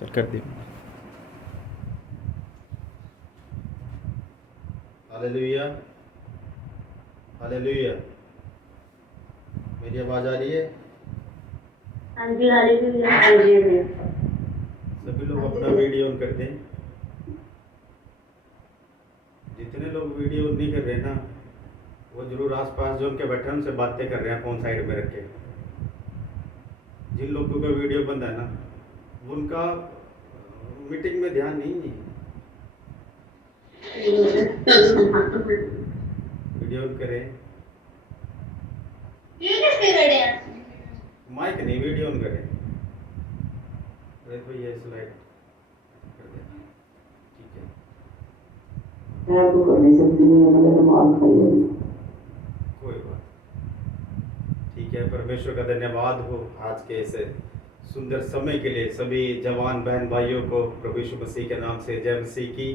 चल कर दी। Hallelujah, hallelujah. मेरी आवाज़ आ रही है? हाँ जी, हालेलुया, हालेलुया। सभी लोग अपना वीडियो ऑन कर दें। जितने लोग वीडियो ऑन नहीं कर रहे ना, वो जरूर आसपास जो उनके बैठे हैं उनसे बातें कर रहे हैं फ़ोन साइड में रख के। जिन लोगों का वीडियो बंद है ना, उनका मीटिंग में ध्यान नहीं है। वीडियो ऑन करें, माइक नहीं, वीडियो ऑन करें। तो ये स्लाइड कर देना, ठीक है। मैं तो कर नहीं सकती, मेरा दिमाग खाली है। कोई बात, ठीक है। परमेश्वर का धन्यवाद हो आज के इस सुंदर समय के लिए। सभी जवान बहन भाइयों को प्रभु यीशु मसीह के नाम से जय मसीह की।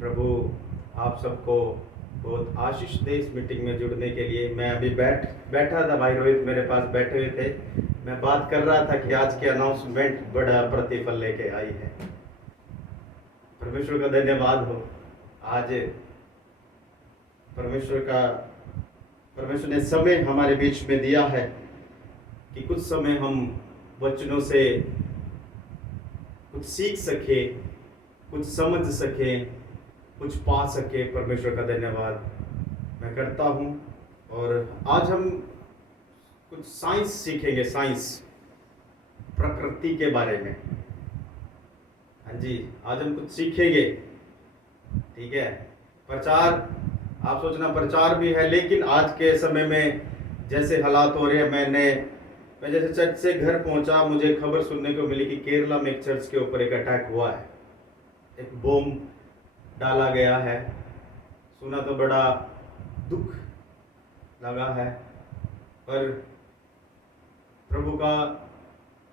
प्रभु आप सबको बहुत आशीष दे इस मीटिंग में जुड़ने के लिए। मैं अभी बैठा था, भाई रोहित मेरे पास बैठे हुए थे। मैं बात कर रहा था कि आज की अनाउंसमेंट बड़ा प्रतिफल लेके आई है। परमेश्वर का धन्यवाद हो। आज परमेश्वर ने समय हमारे बीच में दिया है कि कुछ समय हम वचनों से कुछ सीख सके, कुछ समझ सके, कुछ पा सके। परमेश्वर का धन्यवाद मैं करता हूँ। और आज हम कुछ साइंस सीखेंगे, साइंस प्रकृति के बारे में। हाँ जी, आज हम कुछ सीखेंगे, ठीक है। प्रचार, आप सोचना प्रचार भी है, लेकिन आज के समय में जैसे हालात हो रहे हैं, मैं जैसे चर्च से घर पहुंचा, मुझे खबर सुनने को मिली कि केरला में एक चर्च के ऊपर एक अटैक हुआ है, एक बम डाला गया है। सुना तो बड़ा दुख लगा है, पर प्रभु का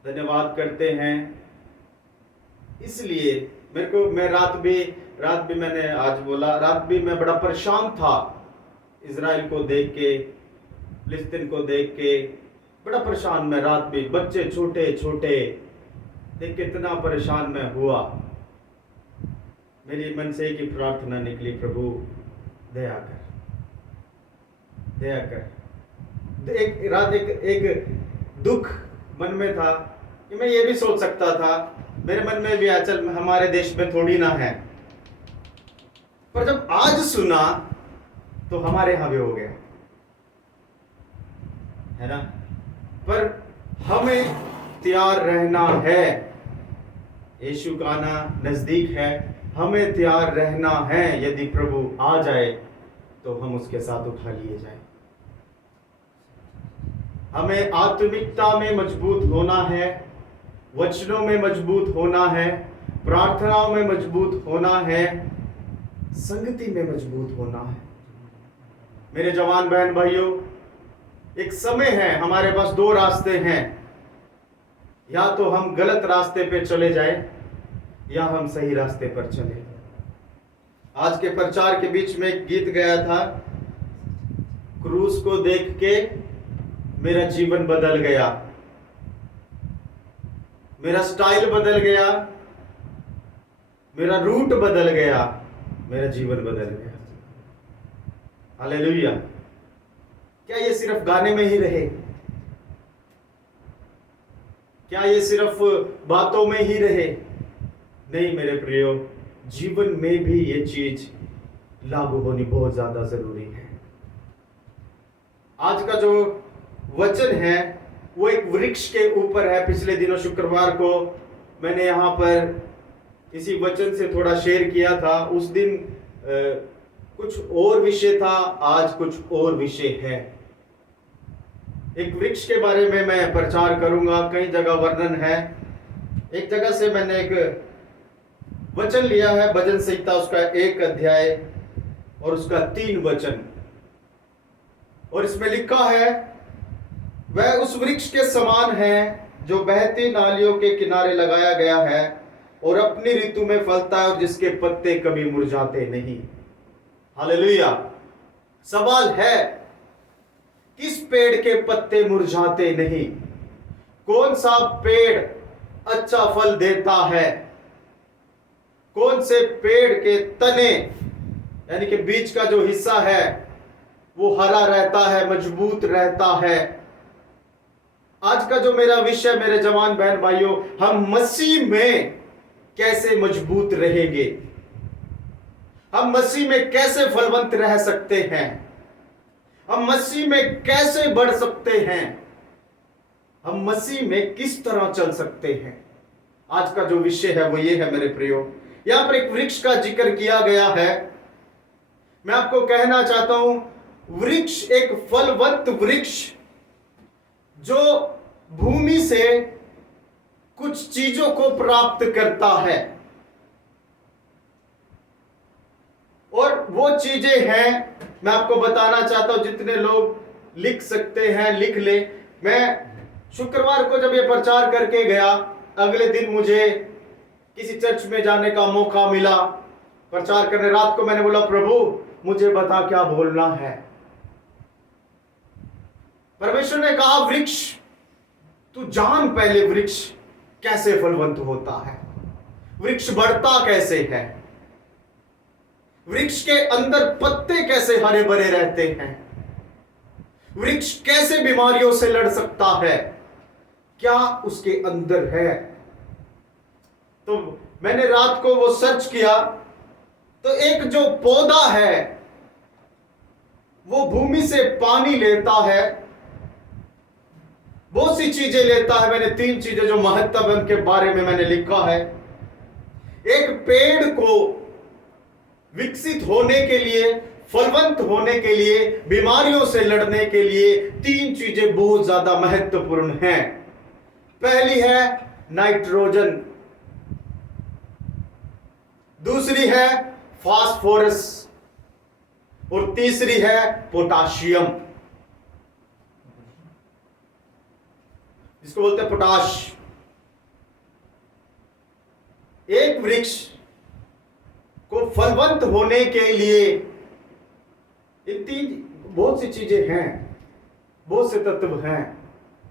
धन्यवाद करते हैं। इसलिए मैं रात भी मैंने आज बोला, रात भी मैं बड़ा परेशान था। इजराइल को देख के, फिलिस्तीन को देख के बड़ा परेशान मैं रात भी, बच्चे छोटे छोटे देख के इतना परेशान मैं हुआ। मेरी मन से एक ही प्रार्थना निकली, प्रभु दया कर, दया कर। एक दुख मन में था कि मैं ये भी सोच सकता था, मेरे मन में भी अचल हमारे देश में थोड़ी ना है, पर जब आज सुना तो हमारे यहां भी हो गया है ना। पर हमें तैयार रहना है, यीशु का आना नजदीक है, हमें तैयार रहना है। यदि प्रभु आ जाए तो हम उसके साथ उठा लिए जाए। हमें आत्मिकता में मजबूत होना है, वचनों में मजबूत होना है, प्रार्थनाओं में मजबूत होना है, संगति में मजबूत होना है। मेरे जवान बहन भाइयों, एक समय है, हमारे पास दो रास्ते हैं। या तो हम गलत रास्ते पे चले जाएं, या हम सही रास्ते पर चले। आज के प्रचार के बीच में एक गीत गया था, क्रूस को देख के मेरा जीवन बदल गया, मेरा स्टाइल बदल गया, मेरा रूट बदल गया, मेरा जीवन बदल गया। हालेलुया। क्या ये सिर्फ गाने में ही रहे? क्या ये सिर्फ बातों में ही रहे? नहीं मेरे प्रियो, जीवन में भी ये चीज लागू होनी बहुत ज्यादा जरूरी है। आज का जो वचन है वो एक वृक्ष के ऊपर है। पिछले दिनों शुक्रवार को मैंने यहाँ पर इसी वचन से थोड़ा शेयर किया था। उस दिन कुछ और विषय था, आज कुछ और विषय है। एक वृक्ष के बारे में मैं प्रचार करूंगा। कई जगह वर्णन है। एक जगह से मैंने एक वचन लिया है, भजन संहिता उसका 1 अध्याय और उसका 3 वचन, और इसमें लिखा है, वह उस वृक्ष के समान है जो बहती नालियों के किनारे लगाया गया है और अपनी ऋतु में फलता है और जिसके पत्ते कभी मुरझाते नहीं। हालेलुया। सवाल है, किस पेड़ के पत्ते मुरझाते नहीं? कौन सा पेड़ अच्छा फल देता है? कौन से पेड़ के तने यानी कि बीच का जो हिस्सा है वो हरा रहता है, मजबूत रहता है? आज का जो मेरा विषय मेरे जवान बहन भाइयों, हम मसीह में कैसे मजबूत रहेंगे, हम मसीह में कैसे फलवंत रह सकते हैं, हम मसीह में कैसे बढ़ सकते हैं, हम मसीह में किस तरह चल सकते हैं, आज का जो विषय है वो ये है मेरे प्रियो। यहां पर एक वृक्ष का जिक्र किया गया है। मैं आपको कहना चाहता हूं, वृक्ष एक फलवंत वृक्ष जो भूमि से कुछ चीजों को प्राप्त करता है, और वो चीजें हैं, मैं आपको बताना चाहता हूं, जितने लोग लिख सकते हैं लिख ले। मैं शुक्रवार को जब ये प्रचार करके गया, अगले दिन मुझे किसी चर्च में जाने का मौका मिला प्रचार करने। रात को मैंने बोला, प्रभु मुझे बता क्या बोलना है। परमेश्वर ने कहा, वृक्ष तू जान पहले वृक्ष कैसे फलवंत होता है, वृक्ष बढ़ता कैसे है, वृक्ष के अंदर पत्ते कैसे हरे भरे रहते हैं, वृक्ष कैसे बीमारियों से लड़ सकता है, क्या उसके अंदर है। तो मैंने रात को वो सर्च किया, तो एक जो पौधा है वो भूमि से पानी लेता है, बहुत सी चीजें लेता है। मैंने 3 चीजें जो महत्व के बारे में मैंने लिखा है। एक पेड़ को विकसित होने के लिए, फलवंत होने के लिए, बीमारियों से लड़ने के लिए 3 चीजें बहुत ज्यादा महत्वपूर्ण हैं। पहली है नाइट्रोजन, दूसरी है फास्फोरस, और तीसरी है पोटाशियम, जिसको बोलते हैं पोटाश। एक वृक्ष को फलवंत होने के लिए इन 3 बहुत सी चीजें हैं, बहुत से तत्व हैं,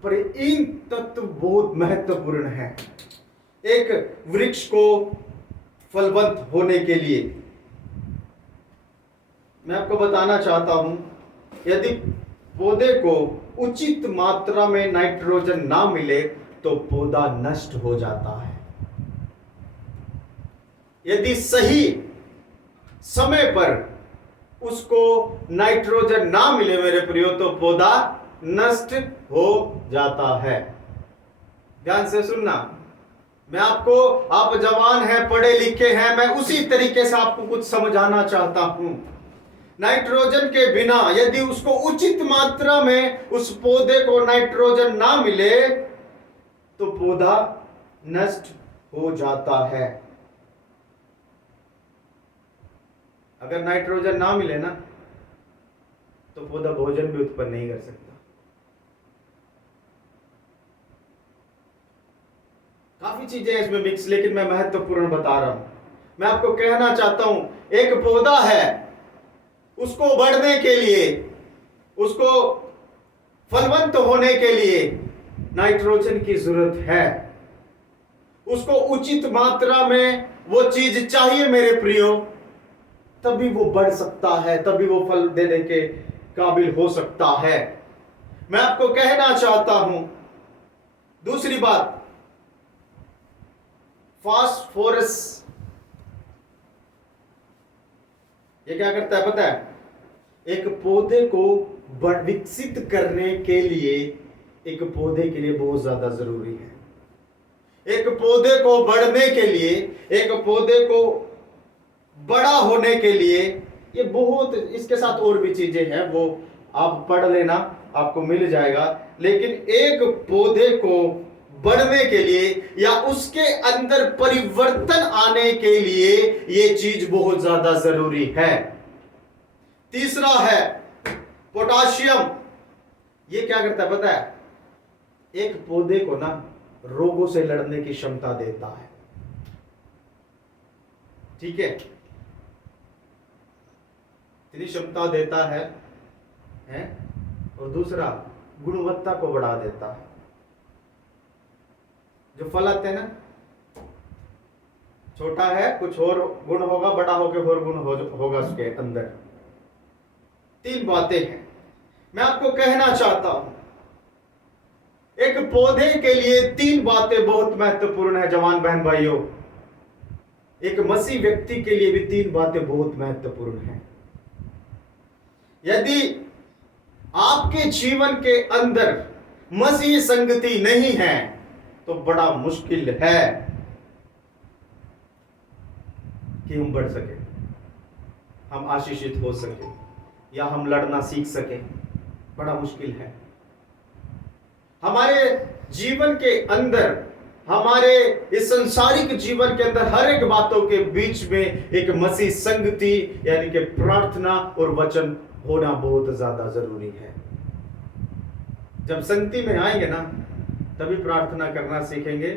पर इन तत्व बहुत महत्वपूर्ण हैं एक वृक्ष को फलवंत होने के लिए। मैं आपको बताना चाहता हूं, यदि पौधे को उचित मात्रा में नाइट्रोजन ना मिले तो पौधा नष्ट हो जाता है। यदि सही समय पर उसको नाइट्रोजन ना मिले मेरे प्रियो, तो पौधा नष्ट हो जाता है। ध्यान से सुनना, मैं आपको, आप जवान हैं, पढ़े लिखे हैं, मैं उसी तरीके से आपको कुछ समझाना चाहता हूं। नाइट्रोजन के बिना, यदि उसको उचित मात्रा में उस पौधे को नाइट्रोजन ना मिले तो पौधा नष्ट हो जाता है। अगर नाइट्रोजन ना मिले ना, तो पौधा भोजन भी उत्पन्न नहीं कर सकता। काफी चीजें हैं इसमें मिक्स, लेकिन मैं महत्वपूर्ण बता रहा हूं। मैं आपको कहना चाहता हूं, एक पौधा है, उसको बढ़ने के लिए, उसको फलवंत होने के लिए नाइट्रोजन की जरूरत है। उसको उचित मात्रा में वो चीज चाहिए मेरे प्रियो, तभी वो बढ़ सकता है, तभी वो फल देने के काबिल हो सकता है। मैं आपको कहना चाहता हूं दूसरी बात, फास्फोरस ये क्या करता है पता है? एक पौधे को विकसित करने के लिए, एक पौधे के लिए बहुत ज्यादा जरूरी है। एक पौधे को बढ़ने के लिए, एक पौधे को बड़ा होने के लिए, ये बहुत, इसके साथ और भी चीजें हैं, वो आप पढ़ लेना, आपको मिल जाएगा। लेकिन एक पौधे को बढ़ने के लिए या उसके अंदर परिवर्तन आने के लिए ये चीज बहुत ज्यादा जरूरी है। तीसरा है पोटाशियम। ये क्या करता है पता है? एक पौधे को ना रोगों से लड़ने की क्षमता देता है। ठीक है, इतनी क्षमता देता है, और दूसरा गुणवत्ता को बढ़ा देता है। जो फल आते हैं ना, छोटा है कुछ और गुण होगा, बड़ा होकर और गुण होगा उसके अंदर। 3 बातें हैं मैं आपको कहना चाहता हूं। एक पौधे के लिए 3 बातें बहुत महत्वपूर्ण है जवान बहन भाइयों। एक मसीह व्यक्ति के लिए भी 3 बातें बहुत महत्वपूर्ण हैं। यदि आपके जीवन के अंदर मसीह संगति नहीं है तो बड़ा मुश्किल है कि हम बढ़ सके, हम आशीषित हो सके, या हम लड़ना सीख सके। बड़ा मुश्किल है। हमारे जीवन के अंदर, हमारे इस संसारिक जीवन के अंदर हर एक बातों के बीच में एक मसीह संगति यानी कि प्रार्थना और वचन होना बहुत ज्यादा जरूरी है। जब संगति में आएंगे ना तभी प्रार्थना करना सीखेंगे,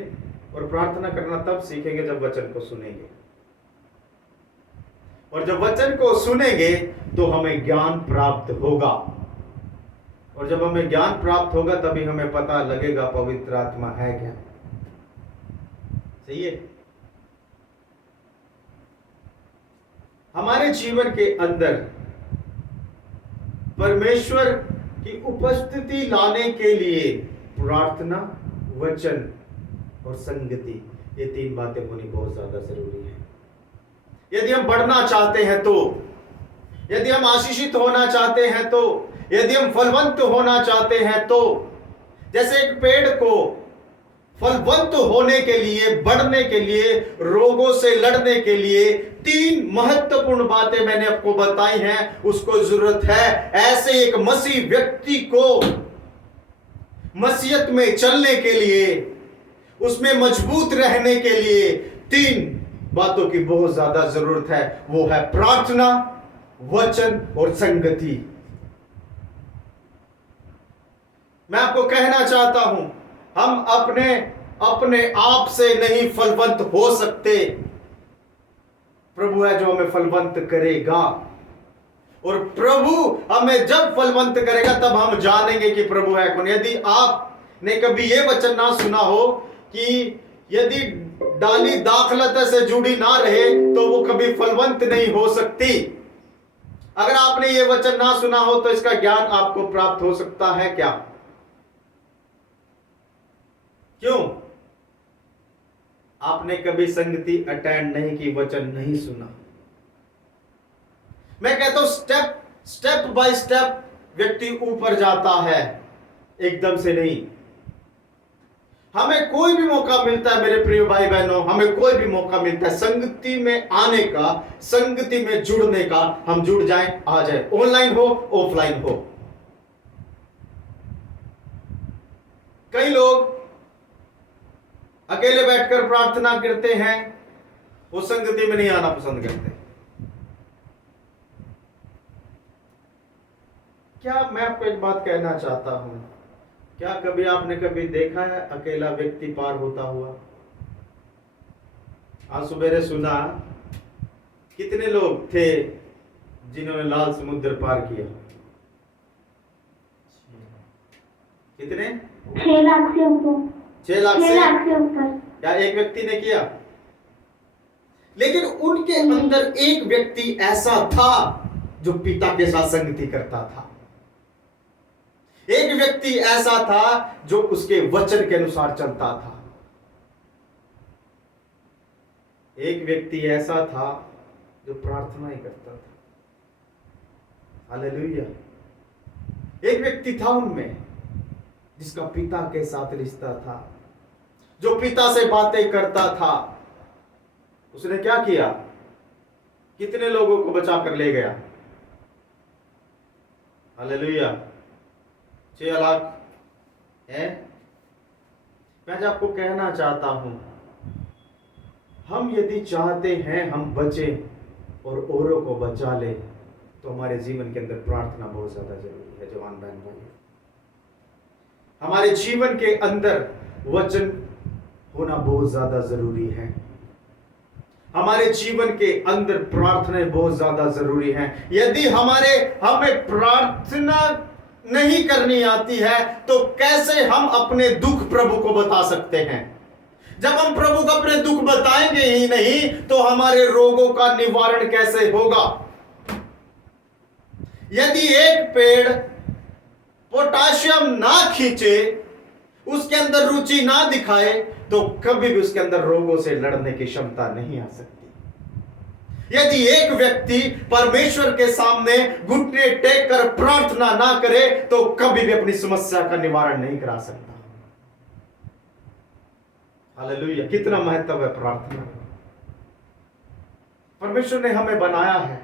और प्रार्थना करना तब सीखेंगे जब वचन को सुनेंगे, और जब वचन को सुनेंगे तो हमें ज्ञान प्राप्त होगा, और जब हमें ज्ञान प्राप्त होगा तभी हमें पता लगेगा पवित्र आत्मा है क्या। सही है। हमारे जीवन के अंदर परमेश्वर की उपस्थिति लाने के लिए प्रार्थना, वचन और संगति, ये 3 बातें होनी बहुत ज्यादा जरूरी है। यदि हम बढ़ना चाहते हैं तो, यदि हम आशीषित होना चाहते हैं तो, यदि हम फलवंत होना चाहते हैं तो, जैसे एक पेड़ को फलवंत होने के लिए, बढ़ने के लिए, रोगों से लड़ने के लिए 3 महत्वपूर्ण बातें मैंने आपको बताई हैं, उसको जरूरत है। ऐसे एक मसीह व्यक्ति को मसीहत में चलने के लिए, उसमें मजबूत रहने के लिए 3 बातों की बहुत ज्यादा जरूरत है। वो है प्रार्थना, वचन और संगति। मैं आपको कहना चाहता हूं, हम अपने आप से नहीं फलवंत हो सकते। प्रभु है जो हमें फलवंत करेगा, और प्रभु हमें जब फलवंत करेगा तब हम जानेंगे कि प्रभु है कौन। यदि आपने कभी यह वचन ना सुना हो कि यदि डाली दाखलता से जुड़ी ना रहे तो वो कभी फलवंत नहीं हो सकती। अगर आपने ये वचन ना सुना हो तो इसका ज्ञान आपको प्राप्त हो सकता है क्या? क्यों? आपने कभी संगति अटेंड नहीं की, वचन नहीं सुना। मैं कहता हूं स्टेप बाय स्टेप व्यक्ति ऊपर जाता है, एकदम से नहीं। हमें कोई भी मौका मिलता है मेरे प्रिय भाई बहनों, हमें कोई भी मौका मिलता है संगति में आने का, संगति में जुड़ने का। हम जुड़ जाएं, आ जाए, ऑनलाइन हो ऑफलाइन हो। कई लोग अकेले बैठकर प्रार्थना करते हैं, वो संगति में नहीं आना पसंद करते। क्या मैं आपको एक बात कहना चाहता हूं, क्या कभी आपने कभी देखा है अकेला व्यक्ति पार होता हुआ? आज सुबह सुना कितने लोग थे जिन्होंने लाल समुद्र पार किया? कितने? 6 लाख से ऊपर। 6 लाख 6 से लाख से ऊपर। क्या एक व्यक्ति ने किया? लेकिन उनके अंदर एक व्यक्ति ऐसा था जो पिता के साथ संगति करता था। एक व्यक्ति ऐसा था जो उसके वचन के अनुसार चलता था। एक व्यक्ति ऐसा था जो प्रार्थना ही करता था। हालेलुया। एक व्यक्ति था उनमें जिसका पिता के साथ रिश्ता था, जो पिता से बातें करता था। उसने क्या किया? कितने लोगों को बचा कर ले गया? हालेलुया। 6 लाख है। मैं जो आपको कहना चाहता हूं, हम यदि चाहते हैं हम बचे और औरों को बचा ले, तो हमारे जीवन के अंदर प्रार्थना बहुत ज्यादा जरूरी है। जवान बहन भाई, हमारे जीवन के अंदर वचन होना बहुत ज्यादा जरूरी है। हमारे जीवन के अंदर प्रार्थना बहुत ज्यादा जरूरी है। यदि हमें प्रार्थना नहीं करनी आती है तो कैसे हम अपने दुख प्रभु को बता सकते हैं? जब हम प्रभु को अपने दुख बताएंगे ही नहीं तो हमारे रोगों का निवारण कैसे होगा? यदि एक पेड़ पोटाशियम ना खींचे, उसके अंदर रुचि ना दिखाए, तो कभी भी उसके अंदर रोगों से लड़ने की क्षमता नहीं आ सकती। यदि एक व्यक्ति परमेश्वर के सामने घुटने टेक कर प्रार्थना ना करे तो कभी भी अपनी समस्या का निवारण नहीं करा सकता। हालेलुया! कितना महत्व है प्रार्थना। परमेश्वर ने हमें बनाया है।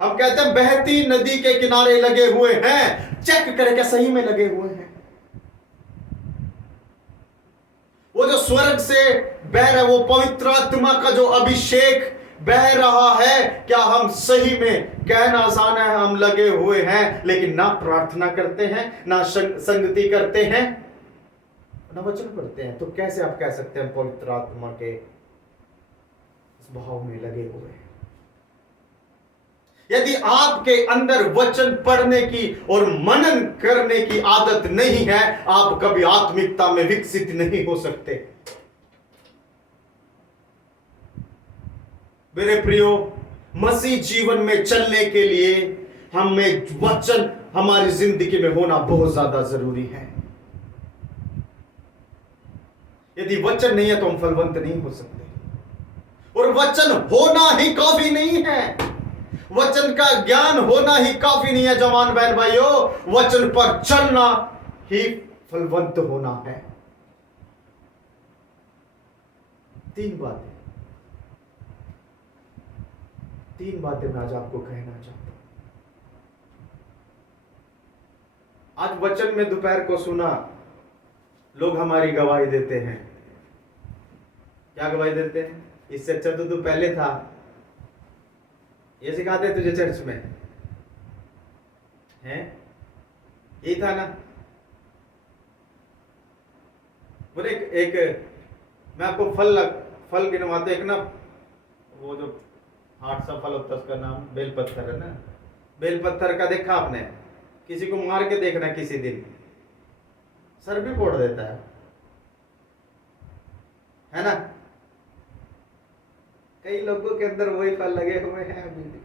हम कहते हैं बहती नदी के किनारे लगे हुए हैं, चेक करें क्या सही में लगे हुए हैं। वो जो स्वर्ग से बह रहा है, वो पवित्र आत्मा का जो अभिषेक बह रहा है, क्या हम सही में, कहना आसान है हम लगे हुए हैं, लेकिन ना प्रार्थना करते हैं, ना संगति करते हैं, ना वचन पढ़ते हैं, तो कैसे आप कह सकते हैं पवित्र आत्मा के इस भाव में लगे हुए हैं? यदि आपके अंदर वचन पढ़ने की और मनन करने की आदत नहीं है, आप कभी आत्मिकता में विकसित नहीं हो सकते। मेरे प्रियो, मसीह जीवन में चलने के लिए हमें वचन हमारी जिंदगी में होना बहुत ज्यादा जरूरी है। यदि वचन नहीं है तो हम फलवंत नहीं हो सकते, और वचन होना ही काफी नहीं है। वचन का ज्ञान होना ही काफी नहीं है जवान बहन भाइयों, वचन पर चलना ही फलवंत होना है। तीन बातें मैं आज आपको कहना चाहता हूं। आज वचन में दोपहर को सुना, लोग हमारी गवाही देते हैं। क्या गवाही देते हैं? इससे अच्छा तो तू पहले था, ये सिखाते तुझे चर्च में हैं, यही था ना। बोले एक मैं आपको फल गिनवाते, एक ना वो जो 8 सा फल होता है, उसका नाम बेलपत्थर है ना। बेलपत्थर का देखा आपने? किसी को मार के देखना, किसी दिन सर भी फोड़ देता है ना। कई लोगों के अंदर वही फल लगे हुए हैं अभी भी।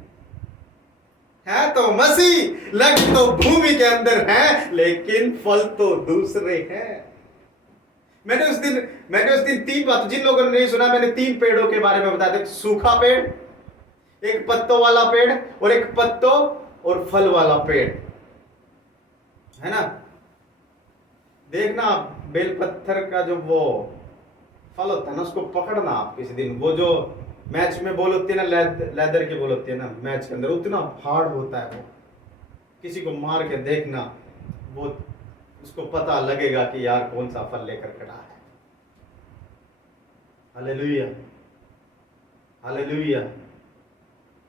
है तो मसीह, लगे तो भूमि के अंदर है, लेकिन फल तो दूसरे हैं। मैंने उस दिन 3 बात, जिन लोगों ने नहीं सुना, मैंने 3 पेड़ों के बारे में बताया था। सूखा पेड़, एक पत्तों वाला पेड़, और एक पत्तों और फल वाला पेड़, है ना। देखना आप, बेलपत्थर का जो वो फल होता है ना, उसको पकड़ना आप किसी दिन। वो जो मैच में बॉल होती है ना, लेदर की बॉल होती है ना, मैच के अंदर उतना हार्ड होता है वो। किसी को मार के देखना, वो उसको पता लगेगा कि यार कौन सा फल लेकर खड़ा है। Hallelujah, hallelujah.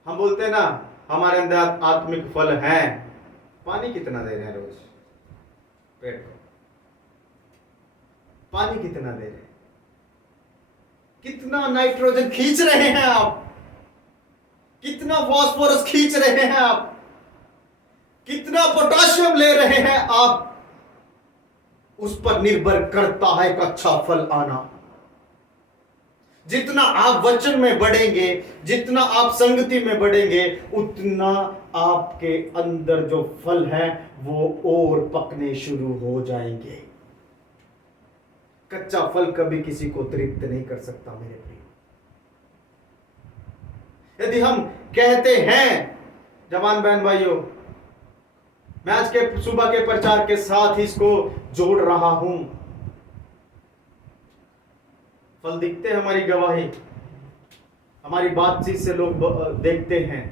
हम बोलते हैं ना हमारे अंदर आत्मिक फल हैं। पानी कितना दे रहे हैं रोज पेड़ को? पानी कितना दे रहे हैं? कितना नाइट्रोजन खींच रहे हैं आप? कितना फास्फोरस खींच रहे हैं आप? कितना पोटाशियम ले रहे हैं आप? उस पर निर्भर करता है एक अच्छा फल आना। जितना आप वचन में बढ़ेंगे, जितना आप संगति में बढ़ेंगे, उतना आपके अंदर जो फल है वो और पकने शुरू हो जाएंगे। कच्चा फल कभी किसी को तृप्त नहीं कर सकता मेरे प्रिय। यदि हम कहते हैं, जवान बहन भाइयों, मैं आज के सुबह के प्रचार के साथ ही इसको जोड़ रहा हूं, फल दिखते हैं, हमारी गवाही, हमारी बातचीत से लोग देखते हैं।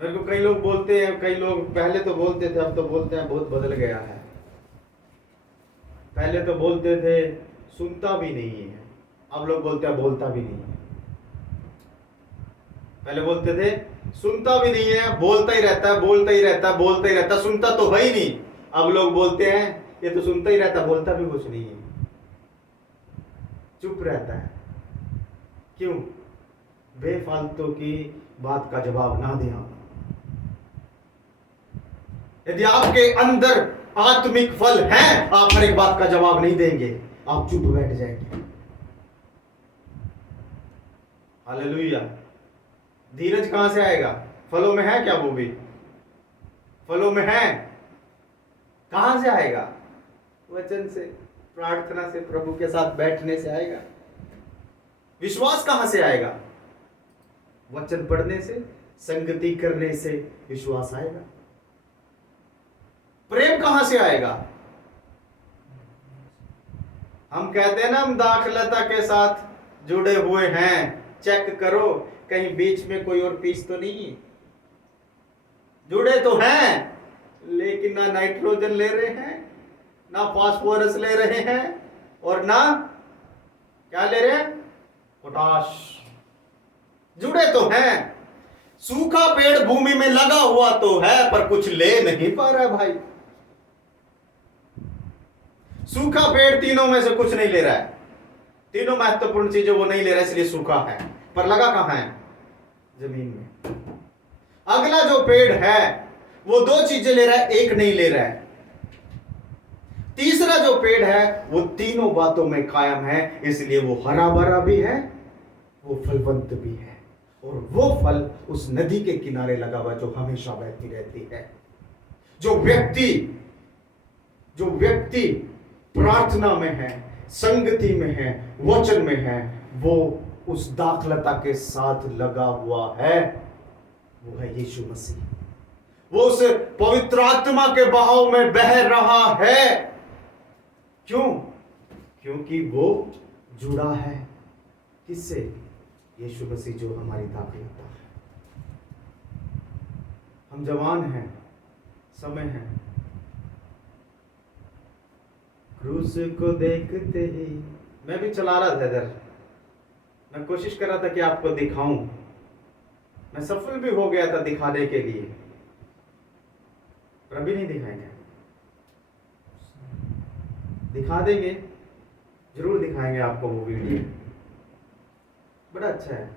मेरे को कई लोग बोलते हैं, कई लोग पहले तो बोलते थे, अब तो बोलते हैं बहुत बदल गया है। पहले तो बोलते थे सुनता भी नहीं है, अब लोग बोलते हैं बोलता भी नहीं है। पहले बोलते थे सुनता भी नहीं है, बोलता ही रहता है, बोलता ही रहता है, बोलता ही रहता है, सुनता तो है ही नहीं। अब लोग बोलते हैं ये तो सुनता ही रहता, बोलता भी कुछ नहीं है, चुप रहता है। क्यों? बेफालतू की बात का जवाब ना दें। यदि आपके अंदर आत्मिक फल हैं, आप हर एक बात का जवाब नहीं देंगे, आप चुप बैठ जाएंगे। हालेलुया। धीरज कहां से आएगा? फलों में है क्या? वो भी फलों में है। कहां से आएगा? वचन से, प्रार्थना से, प्रभु के साथ बैठने से आएगा। विश्वास कहां से आएगा? वचन पढ़ने से, संगति करने से विश्वास आएगा। प्रेम कहां से आएगा? हम कहते हैं ना, हम दाखलता के साथ जुड़े हुए हैं, चेक करो कहीं बीच में कोई और पीस तो नहीं है। जुड़े तो हैं, लेकिन ना नाइट्रोजन ले रहे हैं, ना फास्फोरस ले रहे हैं, और ना क्या ले रहे हैं? पोटाश। जुड़े तो हैं। सूखा पेड़ भूमि में लगा हुआ तो है, पर कुछ ले नहीं पा रहा भाई। सूखा पेड़ तीनों में से कुछ नहीं ले रहा है। तीनों महत्वपूर्ण चीजें वो नहीं ले रहा है, इसलिए सूखा है, पर लगा कहां है? जमीन में। अगला जो पेड़ है वो दो चीजें ले रहा है, एक नहीं ले रहा है। तीसरा जो पेड़ है वो तीनों बातों में कायम है, इसलिए वो हरा भरा भी है, वो फलवंत भी है, और वो फल उस नदी के किनारे लगा हुआ जो हमेशा बहती रहती है। जो व्यक्ति प्रार्थना में है, संगति में है, वचन में है, वो उस दाखलता के साथ लगा हुआ है, वो है यीशु मसीह। वो उस पवित्र आत्मा के बहाव में बह रहा है। क्यों? क्योंकि वो जुड़ा है किससे? यीशु मसीह जो हमारी दाखलता है। हम जवान हैं, समय है। क्रूस को देखते ही, मैं भी चला रहा था इधर, मैं कोशिश कर रहा था कि आपको दिखाऊं, मैं सफल भी हो गया था दिखाने के लिए, पर अभी नहीं दिखाएंगे। दिखा देंगे, जरूर दिखाएंगे आपको वो वीडियो। बड़ा अच्छा है।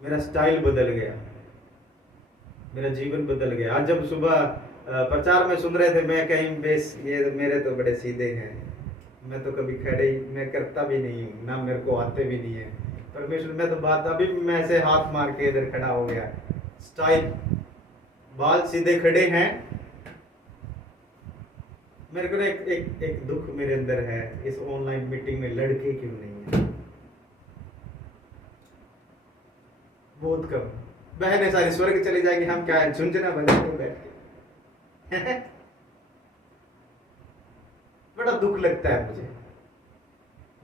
मेरा स्टाइल बदल गया, मेरा जीवन बदल गया। आज जब सुबह प्रचार में सुन रहे थे, मैं कहीं बेस ये मेरे तो बड़े सीधे हैं, मैं तो कभी खड़े ही मैं करता भी नहीं हूँ, ना मेरे को आते भी नहीं है। परमेश्वर, मैं तो बात अभी मैं ऐसे हाथ मार के इधर खड़ा हो गया, स्टाइल, बाल सीधे खड़े हैं। मेरे को ना एक दुख मेरे अंदर है, इस ऑनलाइन मीटिंग में लड़के क्यों नहीं है? बहुत कम। बहनें सारी स्वर्ग चली जाएंगी, हम क्या है झुंझुना बजाते बैठ के। बड़ा दुख लगता है मुझे।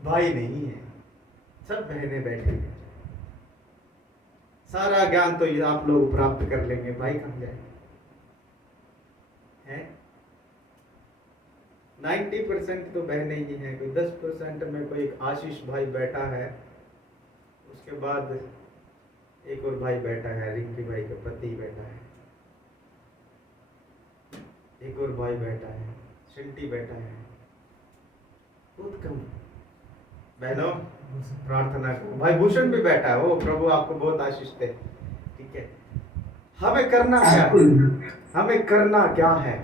भाई नहीं है, सब बहनें बैठे हैं। सारा ज्ञान तो आप लोग प्राप्त कर लेंगे, भाई कहाँ जाएंगे? हैं 90% तो बहनें ही हैं, कोई 10% में कोई एक आशीष भाई बैठा है, उसके बाद एक और भाई बैठा है, रिंकी भाई का पति बैठा है, एक और भाई बैठा है, शिल्टी बैठा है। बहुत कम बहनों प्रार्थना को। भाई भूषण भी बैठा है, वो प्रभु आपको बहुत आशीष दे। ठीक है, हमें करना क्या है? हमें करना क्या है?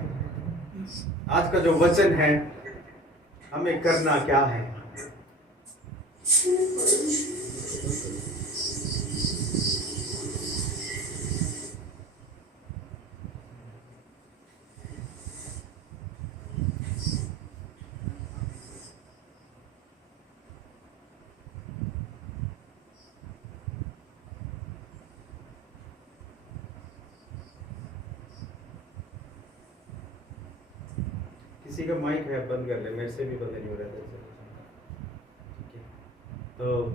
आज का जो वचन है, हमें करना क्या है? किसी का माइक है बंद कर ले, मेरे से भी बंद नहीं हो रहा है। ठीक है, तो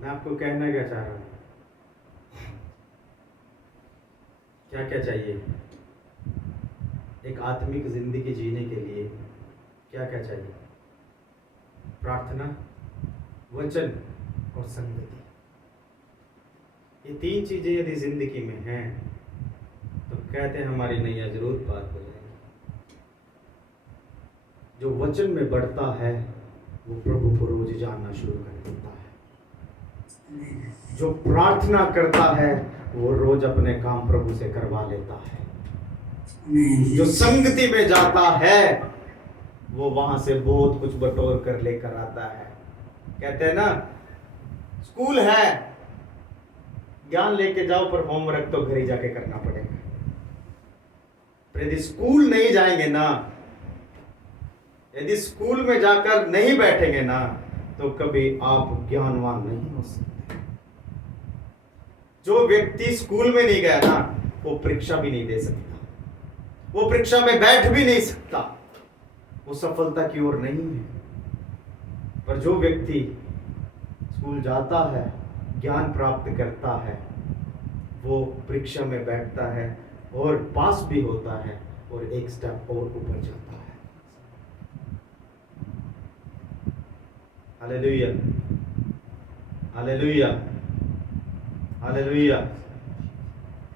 मैं आपको कहना क्या चाह रहा हूँ, क्या क्या चाहिए एक आत्मिक जिंदगी जीने के लिए? क्या क्या चाहिए? प्रार्थना, वचन और संगति। ये तीन चीजें यदि जिंदगी में हैं तो कहते हैं हमारी नैया जरूर पार हो जाएगी। जो वचन में बढ़ता है वो प्रभु को रोज जानना शुरू कर देता है। जो प्रार्थना करता है वो रोज अपने काम प्रभु से करवा लेता है। जो संगति में जाता है वो वहां से बहुत कुछ बटोर कर लेकर आता है। कहते हैं ना, स्कूल है, ज्ञान लेके जाओ पर होमवर्क तो घर ही जाके करना पड़ेगा। यदि स्कूल नहीं जाएंगे ना, यदि स्कूल में जाकर नहीं बैठेंगे ना, तो कभी आप ज्ञानवान नहीं हो सकते। जो व्यक्ति स्कूल में नहीं गया ना, वो परीक्षा भी नहीं दे सकता, वो परीक्षा में बैठ भी नहीं सकता, वो सफलता की ओर नहीं है। पर जो व्यक्ति स्कूल जाता है, ज्ञान प्राप्त करता है, वो परीक्षा में बैठता है और पास भी होता है और एक स्टेप और ऊपर जाता है। Hallelujah, hallelujah, hallelujah,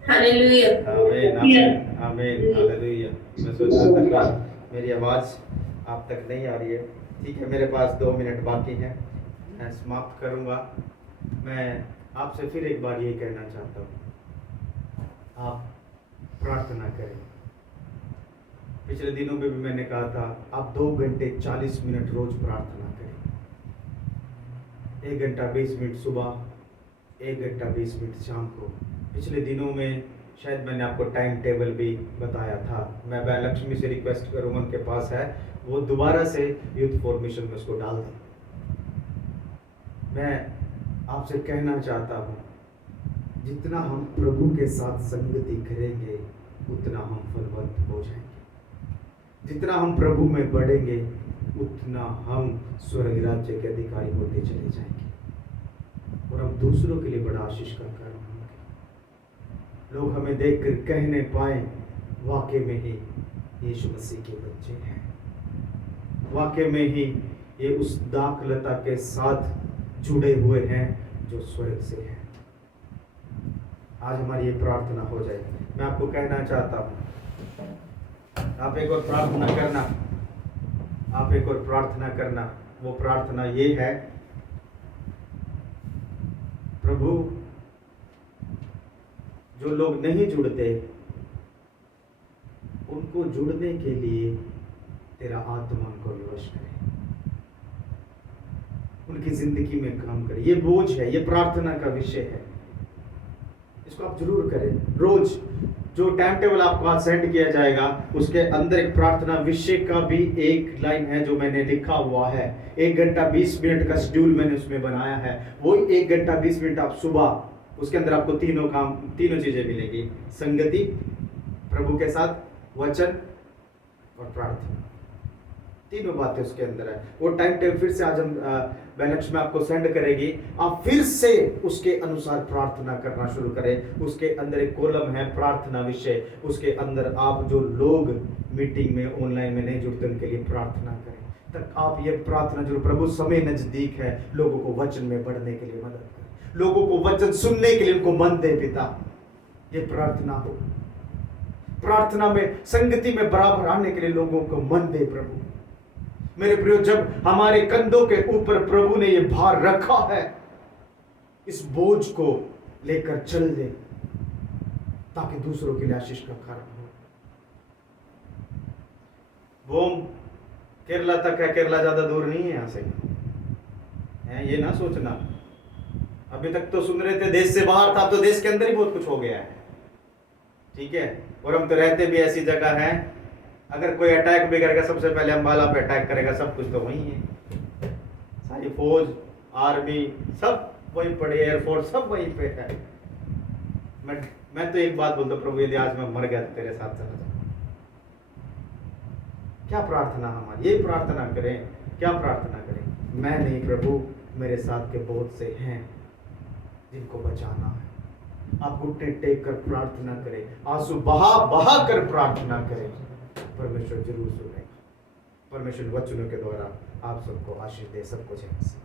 hallelujah. आमीन, आमीन, आमीन, हालेलुया। मैं सोच रहा था कि मेरी आवाज आप तक नहीं आ रही है। ठीक है, मेरे पास 2 मिनट बाकी हैं, मैं समाप्त करूंगा। मैं आपसे फिर एक बार ये कहना चाहता हूँ, आप प्रार्थना करें। पिछले दिनों में भी मैंने कहा था, आप 2 घंटे 40 मिनट रोज प्रार्थना करें। 1 घंटा 20 मिनट सुबह, 1 घंटा 20 मिनट शाम को। पिछले दिनों में शायद मैंने आपको टाइम टेबल भी बताया था। मैं लक्ष्मी से रिक्वेस्ट करूँगा, उनके पास है, वो दोबारा से यूथ फॉर्मेशन में उसको डाल दें। मैं आपसे कहना चाहता हूँ, जितना हम प्रभु के साथ संगति करेंगे उतना हम फलवंत हो जाएंगे। जितना हम प्रभु में बढ़ेंगे उतना हम स्वर्ग राज्य के अधिकारी होते चले जाएंगे और हम दूसरों के लिए बड़ा आशीष का कारण होंगे। लोग हमें देखकर कहने पाए, वाकई में ही यीशु मसीह के बच्चे हैं, वाकई में ही ये उस दाखलता के साथ जुड़े हुए हैं जो स्वर्ग से है। आज हमारी ये प्रार्थना हो जाए। मैं आपको कहना चाहता हूँ, आप एक और प्रार्थना करना, आप एक और प्रार्थना करना। वो प्रार्थना ये है, प्रभु जो लोग नहीं जुड़ते उनको जुड़ने के लिए तेरा आत्मा उनको विवश करे, उनकी जिंदगी में काम करे। ये बोझ है, ये प्रार्थना का विषय है, इसको आप जरूर करें। रोज जो टाइम टेबल आपको आज सेंड किया जाएगा उसके अंदर एक प्रार्थना विषय का भी एक लाइन है जो मैंने लिखा हुआ है। 1 घंटा 20 मिनट का शेड्यूल मैंने उसमें बनाया है। वो 1 घंटा 20 मिनट आप सुबह, उसके अंदर आपको तीनों चीजें मिलेगी, संगति, प्रभु के साथ, वचन और प्रार्थना। तीनों बातें उसके अंदर है। वो टाइम टेबल फिर से आज हम लक्ष्मी आपको सेंड करेगी। आप फिर से उसके अनुसार प्रार्थना करना शुरू करें। उसके अंदर एक कॉलम है प्रार्थना विषय, उसके अंदर आप जो लोग मीटिंग में ऑनलाइन में नहीं जुड़ते उनके लिए प्रार्थना करें। तक आप ये प्रार्थना जो प्रभु समय नजदीक है, लोगों को वचन में बढ़ने के लिए मदद करें, लोगों को वचन सुनने के लिए उनको मन दे पिता। ये प्रार्थना हो, प्रार्थना में संगति में बराबर आने के लिए लोगों को मन दे प्रभु। मेरे प्रियो, जब हमारे कंधों के ऊपर प्रभु ने ये भार रखा है, इस बोझ को लेकर चल दे ताकि दूसरों के लिए आशीष का कारण हो। वो केरला तक है, केरला ज्यादा दूर नहीं है यहां से है, ये ना सोचना। अभी तक तो सुन रहे थे देश से बाहर था, तो देश के अंदर ही बहुत कुछ हो गया है, ठीक है। और हम तो रहते भी ऐसी जगह है, अगर कोई अटैक भी करेगा सबसे पहले अंबाला पे अटैक करेगा, सब कुछ तो वही है। सारी फौज, आर्मी सब वहीं पड़े, एयरफोर्स सब वहीं पे है। मैं तो एक बात बोलता, प्रभु यदि आज मैं मर गया तो तेरे साथ चला जाऊं। क्या प्रार्थना हमारी, ये प्रार्थना करें। क्या प्रार्थना करें? मैं नहीं प्रभु, मेरे साथ के बहुत से हैं जिनको बचाना है। आप घुटने टेक कर प्रार्थना करें, आंसू बहा बहा कर प्रार्थना करें, परमेश्वर जरूर सुनेगा। परमेश्वर वचनों के द्वारा आप सबको आशीष दे, सबको जय मसीह।